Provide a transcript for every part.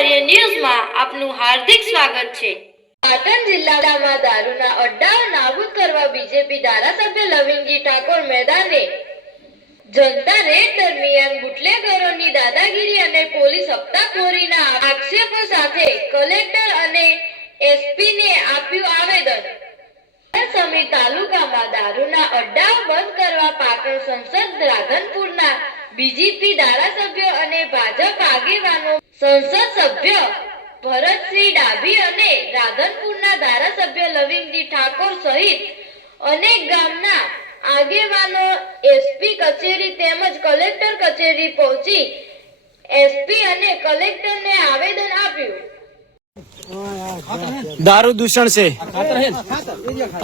સૌભાગ્ય ન્યૂઝમાં આપનું હાર્દિક સ્વાગત છે। પાટણ જિલ્લામાં દારૂના અડ્ડાઓ નાબૂદ કરવા બીજેપી ધારાસભ્ય લવિંગજી ઠાકોર મેદાને જનતા રેડ દરમિયાન બુટલેગરોની દાદાગીરી અને પોલીસ હપ્તાખોરીના આક્ષેપો સાથે કલેક્ટર અને એસપીને આપ્યું આવેદન। સમી તાલુકામાં દારૂના અડ્ડાઓ બંધ કરવા પાટણ સંસદ રાધનપુરના બીજેપી ધારાસભ્યો અને ભાજપ આગેવાનો સંસદ સભ્ય ભરતસિંહ ડાભી અને રાધનપુરના ધારાસભ્ય લવિંગજી ઠાકોર સહિત અનેક ગામના આગેવાનો એસપી કચેરી તેમજ કલેક્ટર કચેરી પહોંચી એસપી અને કલેક્ટરને આવેદન આપ્યું। દારૂ દૂષણ છે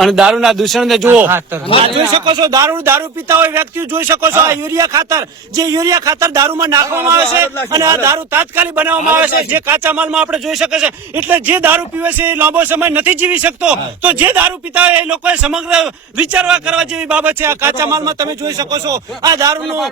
અને દારૂના દૂષણ ને જુઓ, આ જોઈ શકો છો દારૂ પીતા હોય વ્યક્તિઓ જોઈ શકો છો। આ યુરિયા ખાતર, જે યુરિયા ખાતર દારૂમાં નાખવામાં આવે છે અને આ દારૂ તાત્કાલિક બનાવવામાં આવે છે, જે કાચા માલમાં આપણે જોઈ શકે છે। એટલે જે દારૂ પીવે છે એ લાંબો સમય નથી જીવી શકતો, તો જે દારૂ પીતા હોય એ લોકોએ સમગ્ર વિચારવા કરવા જેવી બાબત છે। આ કાચા માલમાં તમે જોઈ શકો છો આ દારૂનું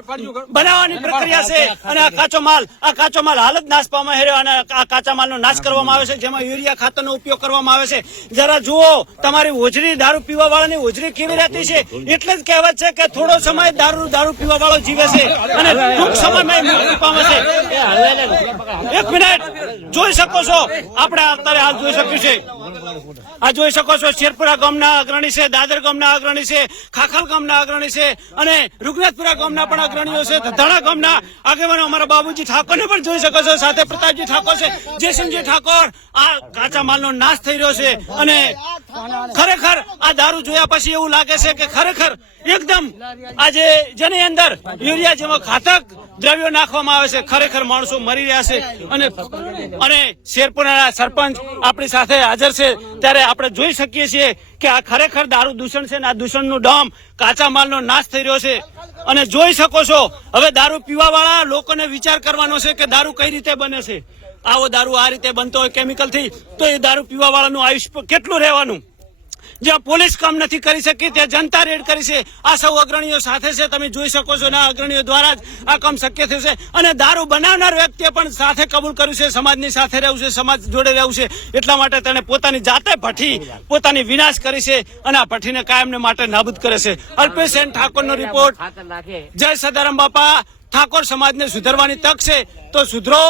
બનાવવાની પ્રક્રિયા છે અને આ કાચો માલ હાલ જ નાશ પામે છે અને આ કાચા માલનો નાશ કરવામાં આવે છે, જેમાં યુરિયા ખાતરનો ઉપયોગ કરવામાં આવે છે। જરા જુઓ તમારી હોજરી, દારૂ પીવા વાળાની હોજરી કેવી રહેતી છે। એટલે જ કહેવત છે કે થોડો સમય દારૂ પીવા વાળો જીવે છે અને ટૂંક સમયમાં મૃત્યુ પામે છે। એક મિનિટ જોઈ શકો છો, આપણે અત્યારે હાલ જોઈ શક્યું છે, આ જોઈ શકો છો શેરપુરા ગામના અગ્રણી છે, દાદર ગામના અગ્રણી છે, ખાખલ ગામના અગ્રણી છે અને રૂગનાથપુરા ગામના પણ અગ્રણીઓ છે, ધધાણા ગામના આગેવાનો અમારા બાબુજી ઠાકોરને પણ જોઈ શકો છો, સાથે પ્રતાપજી ઠાકોર છે, જયસિંહજી ઠાકોર। આ કાચા માલનો નાશ થઈ રહ્યો છે અને ખરેખર આ દારૂ જોયા પછી એવું લાગે છે કે ખરેખર એકદમ આજે જેની અંદર યુરિયા જેવા ઘાતક દ્રવ્યો નાખવામાં આવે છે, ખરેખર માણસો મરી રહ્યા છે। અને શેરપુરના સરપંચ આપણી સાથે હાજર છે, ત્યારે આપણે જોઈ શકીએ છીએ કે આ ખરેખર દારૂ દૂષણ છે અને આ દૂષણનું ડમ કાચા માલનો નાશ થઈ રહ્યો છે। અને જોઈ શકો છો હવે દારૂ પીવા વાળા લોકોને વિચાર કરવાનો છે કે દારૂ કઈ રીતે બને છે। આવો દારૂ આ રીતે બનતો હોય કેમિકલ થી, તો એ દારૂ પીવા વાળાનું આયુષ્ય કેટલું રહેવાનું। જ્યાં પોલીસ કામ નથી કરી શકી ત્યાં જનતા રેડ કરી છે। આ સૌ અગ્રણીઓ સાથે છે, તમે જોઈ શકો છો ને આ અગ્રણીઓ દ્વારા જ આ કામ શક્ય થશે। અને દારૂ બનાવનાર વ્યક્તિએ પણ સાથે કબૂલ કર્યું છે સમાજની સાથે રહેવું છે, સમાજ જોડે રહેવું છે, એટલા માટે તેને પોતાની જાતે ભઠ્ઠી પોતાની વિનાશ કરી છે અને આ ભઠ્ઠીને કાયમને માટે નાબૂદ કરે છે। અલ્પેશ સેન ઠાકોરનો રિપોર્ટ। જય સદારામ બાપા। ઠાકોર સમાજને સુધરવાની તક છે તો સુધરો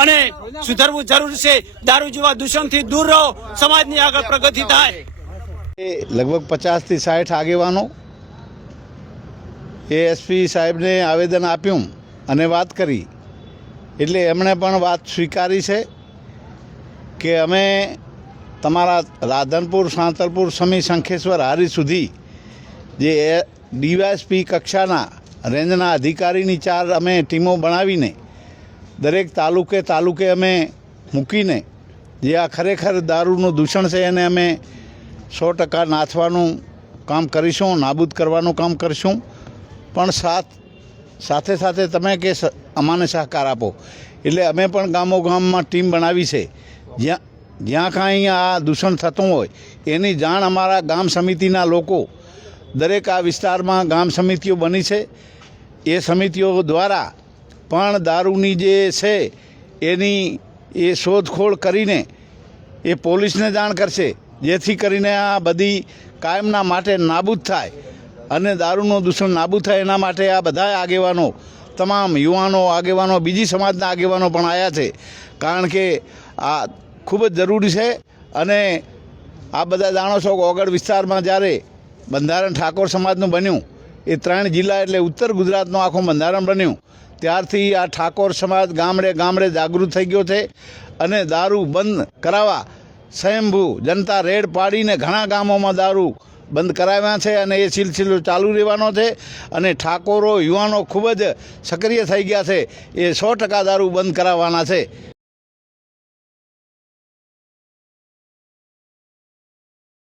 અને સુધરવું જરૂર છે। દારૂ જેવા દૂષણથી દૂર રહો, સમાજની આગળ પ્રગતિ થાય। લગભગ 50 થી 60 આગેવાનો એસપી સાહેબને આવેદન આપ્યું અને વાત કરી, એટલે એમણે પણ વાત સ્વીકારી છે કે અમે તમારા રાધનપુર, સાંતલપુર, સમી, શંખેશ્વર, હારી સુધી જે ડીવાયએસપી કક્ષાના રેન્જના અધિકારીની 4 અમે ટીમો બનાવીને દરેક તાલુકે અમે મૂકીને જે આ ખરેખર દારૂનું દૂષણ છે એને અમે 100% નાથવાનું કામ કરીશું, નાબૂદ કરવાનું કામ કરીશું। પણ સાથે તમે કે અમાને સહકાર આપો, એટલે અમે પણ ગામોગામમાં ટીમ બનાવી છે। જ્યાં કાંઈ આ દૂષણ થતું હોય એની જાણ અમારા ગામ સમિતિના લોકો, દરેક આ વિસ્તારમાં ગામ સમિતિઓ બની છે, એ સમિતિઓ દ્વારા પણ દારૂની જે છે એની એ શોધખોળ કરીને એ પોલીસને જાણ કરશે, જેથી કરીને આ બધી કાયમના માટે નાબૂદ થાય અને દારૂનું દૂષણ નાબૂદ થાય। એના માટે આ બધા આગેવાનો, તમામ યુવાનો આગેવાનો, બીજી સમાજના આગેવાનો પણ આવ્યા છે, કારણ કે આ ખૂબ જ જરૂરી છે। અને આ બધા જાણો છો કે ઓગળ વિસ્તારમાં જ્યારે બંધારણ ઠાકોર સમાજનું બન્યું, એ 3 જિલ્લા એટલે ઉત્તર ગુજરાતનું આખું બંધારણ બન્યું, ત્યારથી આ ઠાકોર સમાજ ગામડે જાગૃત થઈ ગયો છે અને દારૂ બંધ કરાવવા સ્વયંભૂ જનતા રેડ પાડીને ઘણા ગામોમાં દારૂ બંધ કરાવ્યા છે અને એ સિલસિલો ચાલુ રહેવાનો છે। અને ઠાકોરો, યુવાનો ખૂબ જ સક્રિય થઈ ગયા છે, એ 100% દારૂ બંધ કરાવવાના છે।